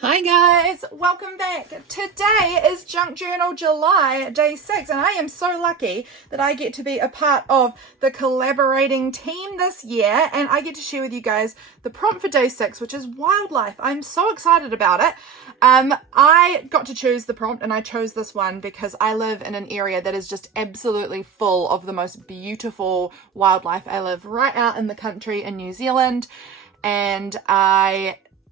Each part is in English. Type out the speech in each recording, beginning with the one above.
Hi guys, welcome back. Today is Junk Journal July, day 6, and I am so lucky that I get to be a part of the collaborating team this year, and I get to share with you guys the prompt for day 6, which is wildlife. I'm so excited about it. I got to choose the prompt, and I chose this one because I live in an area that is just absolutely full of the most beautiful wildlife. I live right out in the country in New Zealand, and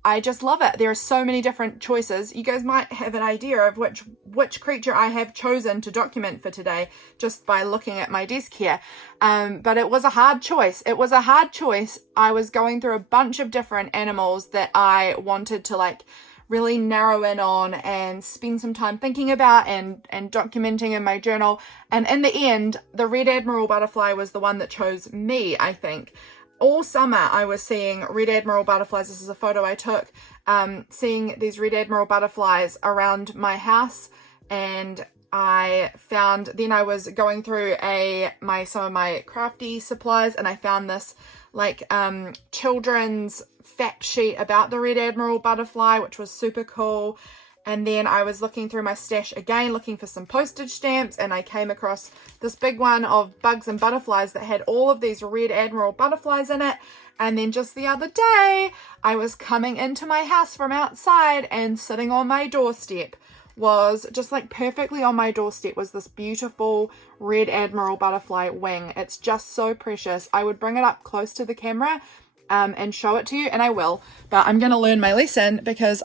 I just love it. There are so many different choices. You guys might have an idea of which creature I have chosen to document for today just by looking at my desk here. But it was a hard choice. I was going through a bunch of different animals that I wanted to really narrow in on and spend some time thinking about and documenting in my journal. And in the end, the red admiral butterfly was the one that chose me, I think. All summer I was seeing red admiral butterflies. This is a photo I took, seeing these red admiral butterflies around my house, and I was going through some of my crafty supplies, and I found this children's fact sheet about the red admiral butterfly, which was super cool. And then I was looking through my stash again, looking for some postage stamps, and I came across this big one of bugs and butterflies that had all of these red admiral butterflies in it. And then just the other day, I was coming into my house from outside, and sitting on my doorstep was just perfectly on my doorstep was this beautiful red admiral butterfly wing. It's just so precious. I would bring it up close to the camera and show it to you, and I will, but I'm going to learn my lesson because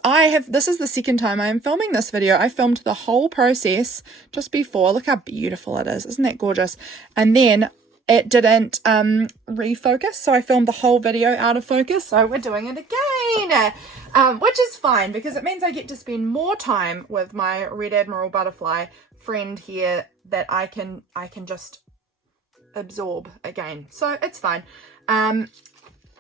this is the second time I am filming this video. I filmed the whole process just before. Look how beautiful it is. Isn't that gorgeous? And then it didn't refocus, so I filmed the whole video out of focus, so we're doing it again, which is fine because it means I get to spend more time with my red admiral butterfly friend here that I can just absorb again, so it's fine.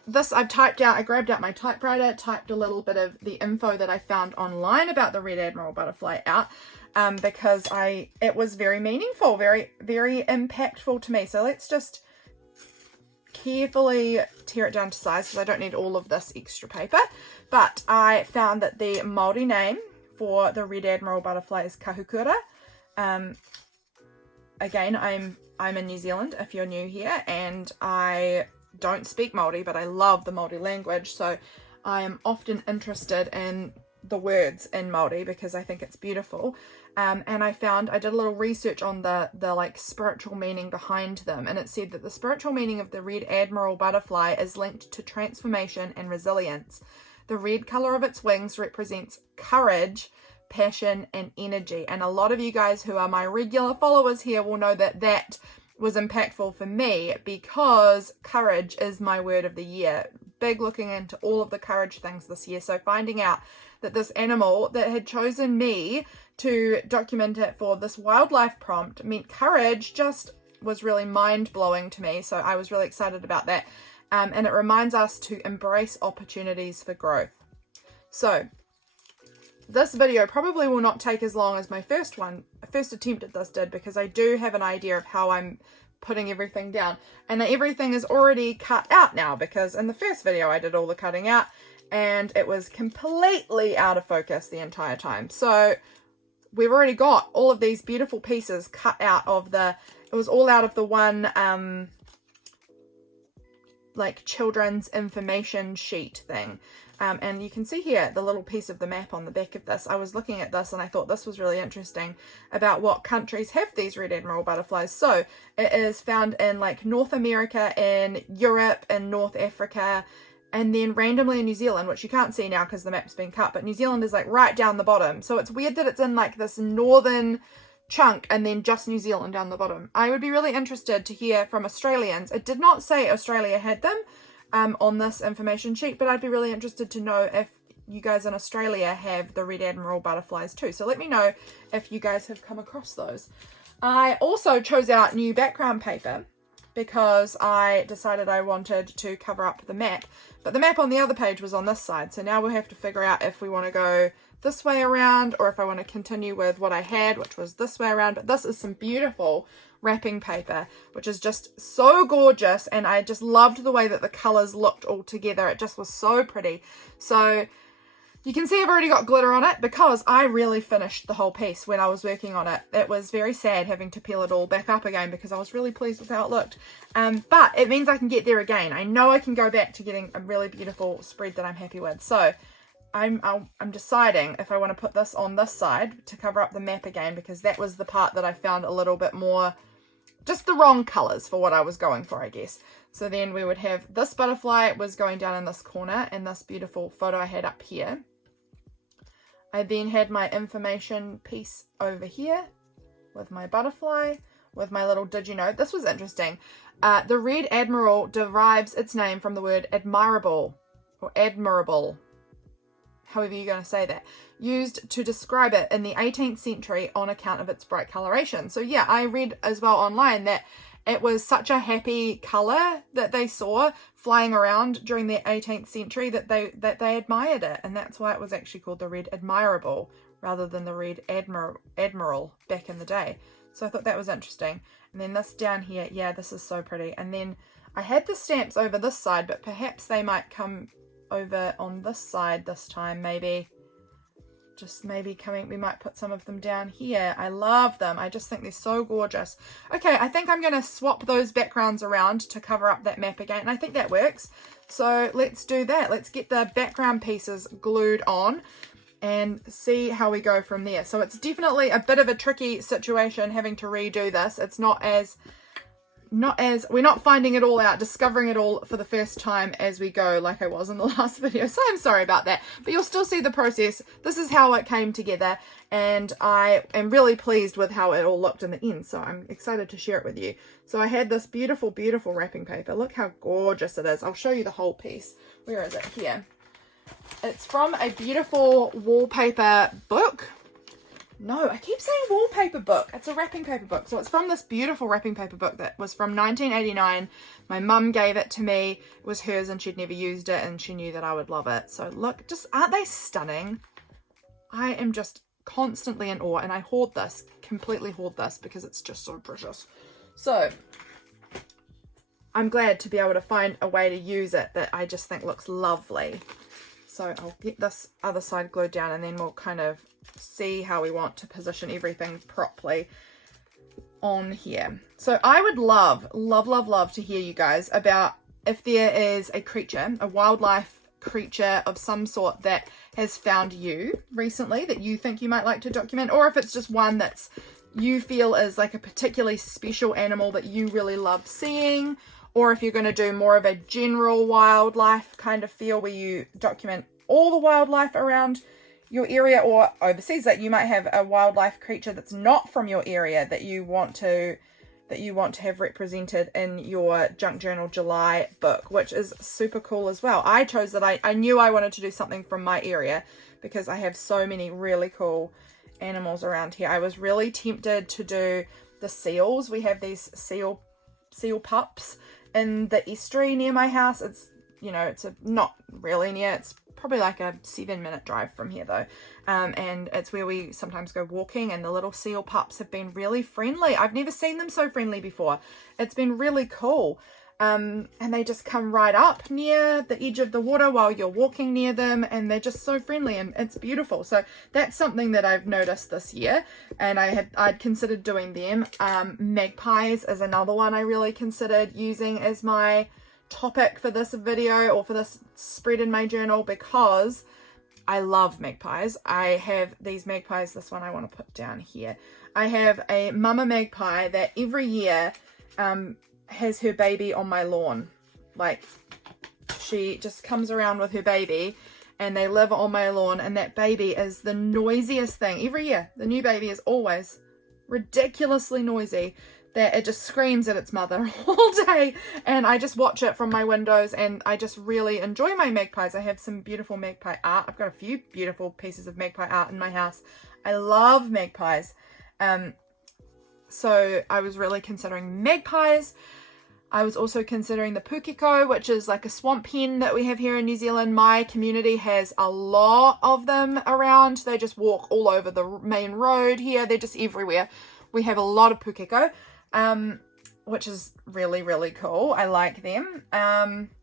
This I've typed out, I grabbed out my typewriter, typed a little bit of the info that I found online about the red admiral butterfly out, because it was very meaningful, very, very impactful to me. So let's just carefully tear it down to size because I don't need all of this extra paper. But I found that the Māori name for the red admiral butterfly is kahukura. Again, I'm in New Zealand if you're new here, and I don't speak Māori, but I love the Māori language, so I am often interested in the words in Māori because I think it's beautiful. And I did a little research on the spiritual meaning behind them, and it said that the spiritual meaning of the red admiral butterfly is linked to transformation and resilience. The red color of its wings represents courage, passion, and energy. And a lot of you guys who are my regular followers here will know that was impactful for me because courage is my word of the year. Big looking into all of the courage things this year. So finding out that this animal that had chosen me to document it for this wildlife prompt meant courage just was really mind-blowing to me. So I was really excited about that. And it reminds us to embrace opportunities for growth. So this video probably will not take as long as my first attempt at this did, because I do have an idea of how I'm putting everything down, and everything is already cut out now because in the first video I did all the cutting out and it was completely out of focus the entire time. So we've already got all of these beautiful pieces cut out of it was all out of the one children's information sheet thing. And you can see here the little piece of the map on the back of this. I was looking at this and I thought this was really interesting about what countries have these red admiral butterflies. So it is found in North America, in Europe, in North Africa, and then randomly in New Zealand, which you can't see now because the map's been cut, but New Zealand is right down the bottom. So it's weird that it's in this northern chunk and then just New Zealand down the bottom. I would be really interested to hear from Australians. It did not say Australia had them on this information sheet, but I'd be really interested to know if you guys in Australia have the red admiral butterflies too. So let me know if you guys have come across those. I also chose out new background paper because I decided I wanted to cover up the map, but the map on the other page was on this side. So now we'll have to figure out if we want to go this way around or if I want to continue with what I had, which was this way around. But this is some beautiful wrapping paper, which is just so gorgeous, and I just loved the way that the colors looked all together. It just was so pretty. So You can see I've already got glitter on it because I really finished the whole piece when I was working on it. It was very sad having to peel it all back up again because I was really pleased with how it looked. But it means I can get there again. I know I can go back to getting a really beautiful spread that I'm happy with. So I'm deciding if I want to put this on this side to cover up the map again, because that was the part that I found a little bit more, just the wrong colours for what I was going for, I guess. So then we would have this butterfly was going down in this corner and this beautiful photo I had up here. I then had my information piece over here with my butterfly, with my little did you know. This was interesting. The Red Admiral derives its name from the word admirable, or admirable, however you're going to say that, used to describe it in the 18th century on account of its bright coloration. So yeah, I read as well online that it was such a happy colour that they saw flying around during the 18th century that they admired it, and that's why it was actually called the Red Admirable rather than the Red Admiral back in the day. So I thought that was interesting. And then this down here, yeah, this is so pretty. And then I had the stamps over this side, but perhaps they might come over on this side this time, maybe. Just maybe coming, we might put some of them down here. I love them. I just think they're so gorgeous. Okay, I think I'm going to swap those backgrounds around to cover up that map again. And I think that works. So let's do that. Let's get the background pieces glued on and see how we go from there. So it's definitely a bit of a tricky situation having to redo this. It's not as we're not finding it all out, discovering it all for the first time as we go, like I was in the last video. So I'm sorry about that, but you'll still see the process. This is how it came together, and I am really pleased with how it all looked in the end. So I'm excited to share it with you. So I had this beautiful, beautiful wrapping paper. Look how gorgeous it is. I'll show you the whole piece. Where is it? Here. It's from a beautiful wallpaper book. No, I keep saying wallpaper book. It's a wrapping paper book. So it's from this beautiful wrapping paper book that was from 1989. My mum gave it to me. It was hers and she'd never used it and she knew that I would love it. So look, just aren't they stunning? I am just constantly in awe, and I hoard this, completely hoard this because it's just so precious. So I'm glad to be able to find a way to use it that I just think looks lovely. So I'll get this other side glued down and then we'll kind of see how we want to position everything properly on here. So I would love to hear you guys about if there is a creature, a wildlife creature of some sort that has found you recently that you think you might like to document, or if it's just one that's you feel is like a particularly special animal that you really love seeing, or if you're going to do more of a general wildlife kind of feel where you document all the wildlife around your area or overseas, that you might have a wildlife creature that's not from your area that you want to have represented in your Junk Journal July book, which is super cool as well. I chose that I knew I wanted to do something from my area because I have so many really cool animals around here. I was really tempted to do the seals. We have these seal pups in the estuary near my house. It's, you know, it's not really near, it's probably like a 7-minute drive from here though, and it's where we sometimes go walking, and the little seal pups have been really friendly. I've never seen them so friendly before. It's been really cool, and they just come right up near the edge of the water while you're walking near them, and they're just so friendly and it's beautiful. So that's something that I've noticed this year, and I'd considered doing them. Magpies is another one I really considered using as my topic for this video or for this spread in my journal because I love magpies. I have these magpies. This one I want to put down here. I have a mama magpie that every year has her baby on my lawn. Like, she just comes around with her baby and they live on my lawn, and that baby is the noisiest thing every year. The new baby is always ridiculously noisy, that it just screams at its mother all day, and I just watch it from my windows, and I just really enjoy my magpies. I have some beautiful magpie art. I've got a few beautiful pieces of magpie art in my house. I love magpies. So I was really considering magpies. I was also considering the pukeko, which is like a swamp hen that we have here in New Zealand. My community has a lot of them around. They just walk all over the main road here. They're just everywhere. We have a lot of pukeko. Which is really, really cool. I like them.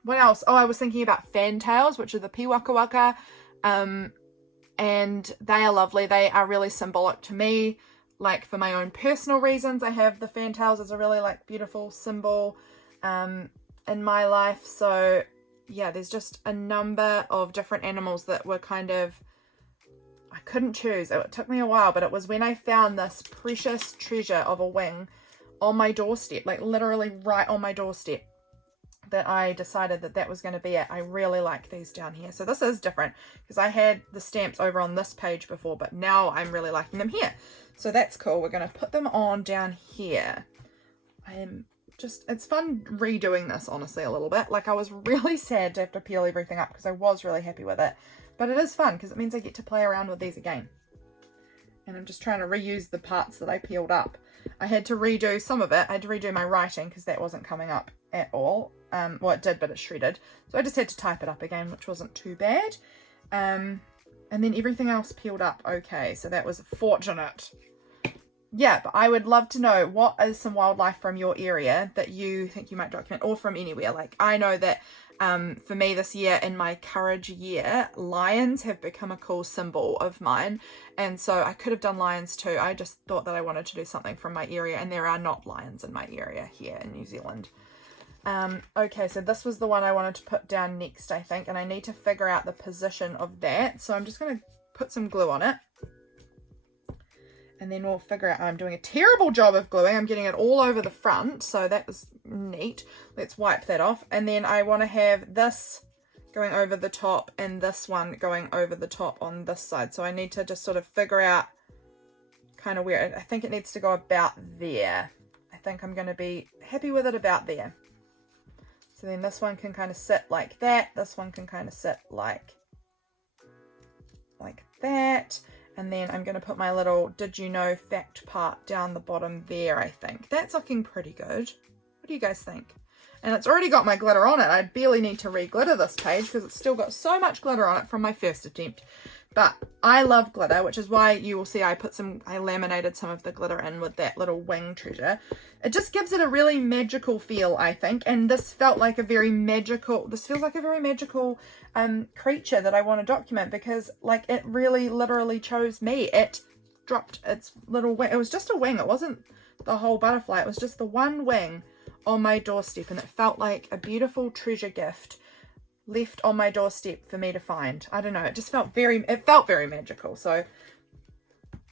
What else? Oh, I was thinking about fantails, which are the piwakawaka. and they are lovely. They are really symbolic to me. Like for my own personal reasons, I have the fantails as a really like beautiful symbol in my life. So yeah, there's just a number of different animals that were kind of, I couldn't choose. It took me a while, but it was when I found this precious treasure of a wing on my doorstep, like literally right on my doorstep, that I decided that that was going to be it. I really like these down here. So this is different because I had the stamps over on this page before, but now I'm really liking them here. So that's cool. We're going to put them on down here. It's fun redoing this, honestly, a little bit. Like I was really sad to have to peel everything up because I was really happy with it. But it is fun because it means I get to play around with these again. And I'm just trying to reuse the parts that I peeled up. I had to redo some of it. I had to redo my writing because that wasn't coming up at all. Well, it did, but it shredded. So I just had to type it up again, which wasn't too bad. And then everything else peeled up okay. So that was fortunate. Yeah, but I would love to know what is some wildlife from your area that you think you might document, or from anywhere. Like I know that for me this year, in my courage year, lions have become a cool symbol of mine, and so I could have done lions too. I just thought that I wanted to do something from my area, and there are not lions in my area here in New Zealand. Okay, so this was the one I wanted to put down next, I think, and I need to figure out the position of that, so I'm just going to put some glue on it. And then we'll figure out, I'm doing a terrible job of gluing. I'm getting it all over the front. So that was neat. Let's wipe that off. And then I want to have this going over the top and this one going over the top on this side. So I need to just sort of figure out kind of where, I think it needs to go about there. I think I'm going to be happy with it about there. So then this one can kind of sit like that. This one can kind of sit like that. And then I'm going to put my little did you know fact part down the bottom there, I think. That's looking pretty good. What do you guys think? And it's already got my glitter on it. I barely need to re-glitter this page because it's still got so much glitter on it from my first attempt. But I love glitter, which is why you will see I laminated some of the glitter in with that little wing treasure. It just gives it a really magical feel, I think. And this felt like a very magical, this feels like a very magical creature that I want to document because like it really literally chose me. It dropped its little wing. It was just a wing. It wasn't the whole butterfly. It was just the one wing on my doorstep, and it felt like a beautiful treasure gift left on my doorstep for me to find. I don't know, it felt very magical. So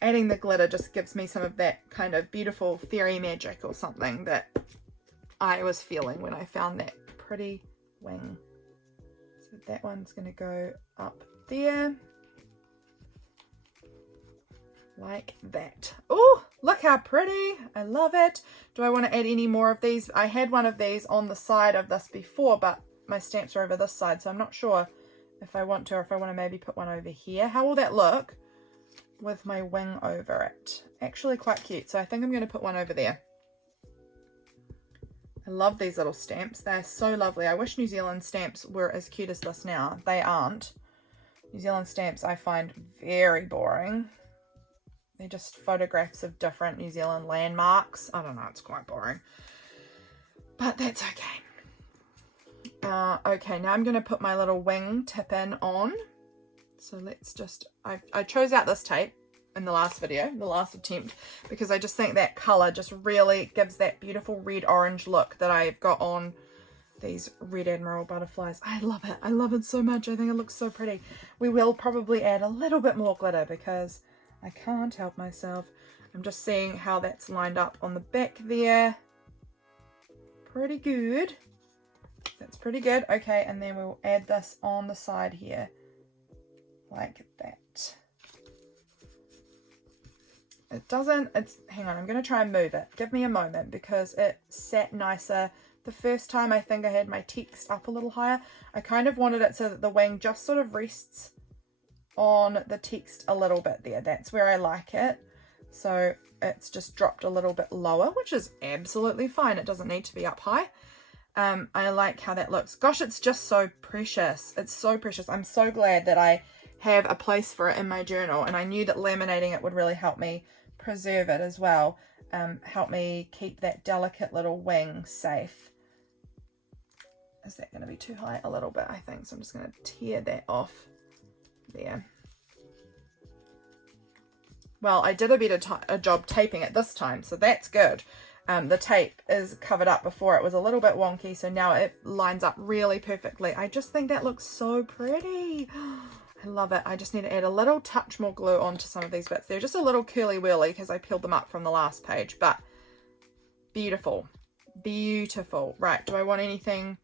adding the glitter just gives me some of that kind of beautiful fairy magic or something that I was feeling when I found that pretty wing. So that one's going to go up there like that. Oh, look how pretty. I love it. Do I want to add any more of these? I had one of these on the side of this before, but my stamps are over this side, so I'm not sure if I want to, or if I want to maybe put one over here. How will that look with my wing over it? Actually quite cute, so I think I'm going to put one over there. I love these little stamps. They're so lovely. I wish New Zealand stamps were as cute as this now. They aren't. New Zealand stamps I find very boring. They're just photographs of different New Zealand landmarks. I don't know, it's quite boring. But that's okay. Okay, now I'm going to put my little wing tip in on. So let's just, I chose out this tape in the last video, the last attempt, because I just think that colour just really gives that beautiful red-orange look that I've got on these Red Admiral butterflies. I love it. I love it so much. I think it looks so pretty. We will probably add a little bit more glitter because I can't help myself. I'm just seeing how that's lined up on the back there. Pretty good. That's pretty good. Okay, and then we'll add this on the side here like that. It doesn't, hang on, I'm going to try and move it. Give me a moment because it sat nicer the first time. I think I had my text up a little higher. I kind of wanted it so that the wing just sort of rests on the text a little bit there. That's where I like it. So it's just dropped a little bit lower, which is absolutely fine. It doesn't need to be up high. I like how that looks. Gosh, it's just so precious. It's so precious. I'm so glad that I have a place for it in my journal, and I knew that laminating it would really help me preserve it as well. Help me keep that delicate little wing safe. Is that going to be too high? A little bit, I think. So I'm just going to tear that off there. well, I did a better a job taping it this time, so that's good. The tape is covered up. Before it was a little bit wonky, so now it lines up really perfectly. I just think that looks so pretty. I love it. I just need to add a little touch more glue onto some of these bits. They're just a little curly whirly because I peeled them up from the last page, but beautiful. Beautiful. Right, do I want anything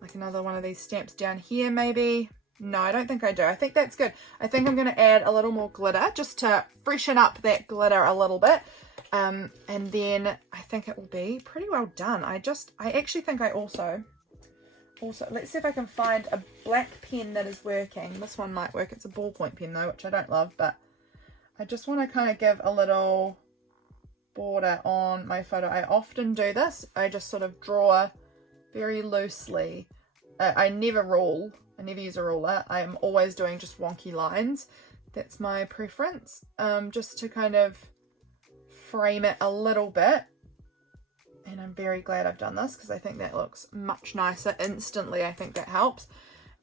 like another one of these stamps down here maybe? No, I don't think I do. I think that's good. I think I'm going to add a little more glitter just to freshen up that glitter a little bit. And then I think it will be pretty well done. I actually think I also, let's see if I can find a black pen that is working. This one might work. It's a ballpoint pen though, which I don't love, but I just want to kind of give a little border on my photo. I often do this. I just sort of draw very loosely. I never rule. I never use a ruler. I am always doing just wonky lines. That's my preference. Just to kind of frame it a little bit. And I'm very glad I've done this because I think that looks much nicer instantly. I think that helps.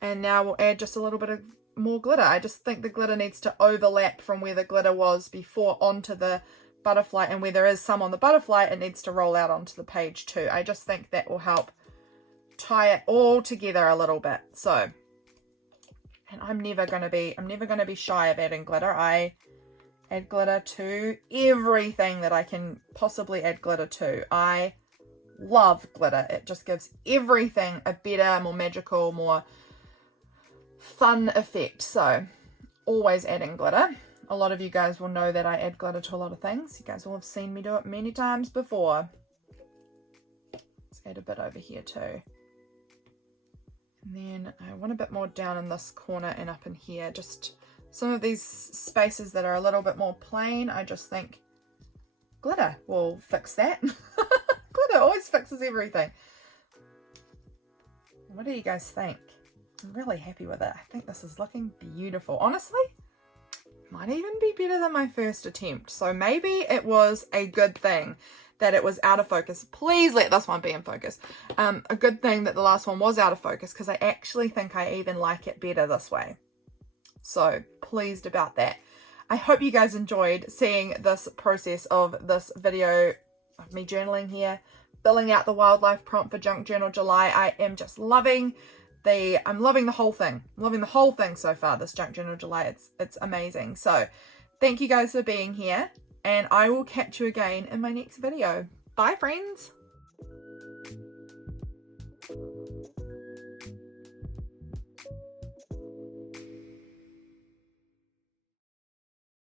And now we'll add just a little bit of more glitter. I just think the glitter needs to overlap from where the glitter was before onto the butterfly, and where there is some on the butterfly, it needs to roll out onto the page too. I just think that will help tie it all together a little bit. So, and I'm never going to be shy of adding glitter. I add glitter to everything that I can possibly add glitter to. I love glitter. It just gives everything a better, more magical, more fun effect. So always adding glitter. A lot of you guys will know that I add glitter to a lot of things. You guys will have seen me do it many times before. Let's add a bit over here too. And then I want a bit more down in this corner and up in here. Just some of these spaces that are a little bit more plain, I just think glitter will fix that. Glitter always fixes everything. What do you guys think? I'm really happy with it. I think this is looking beautiful. Honestly, might even be better than my first attempt. So maybe it was a good thing that it was out of focus. Please let this one be in focus. A good thing that the last one was out of focus, because I actually think I even like it better this way. So pleased about that. I hope you guys enjoyed seeing this process of this video of me journaling here, filling out the wildlife prompt for Junk Journal July. I am just loving I'm loving the whole thing. I'm loving the whole thing so far, this Junk Journal July. It's amazing. So thank you guys for being here, and I will catch you again in my next video. Bye, friends.